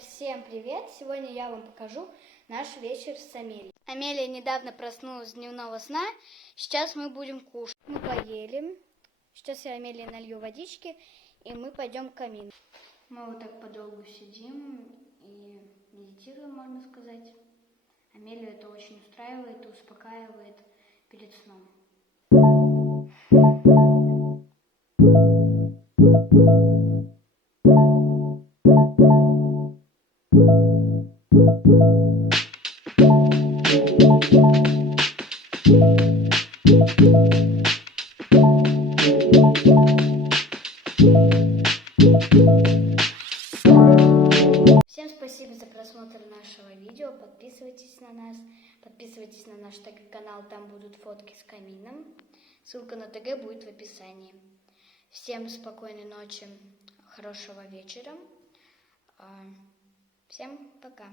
Всем привет! Сегодня я вам покажу наш вечер с Амелией. Амелия недавно проснулась с дневного сна. Сейчас мы будем кушать. Мы поели. Сейчас я Амелии налью водички, и мы пойдем к камину. Мы вот так подолгу сидим и медитируем, можно сказать. Амелию это очень устраивает и успокаивает перед сном. Всем спасибо за просмотр нашего видео. Подписывайтесь на нас, подписывайтесь на наш ТГ-канал, там будут фотки с камином. Ссылка на ТГ будет в описании. Всем спокойной ночи, хорошего вечера. Всем пока.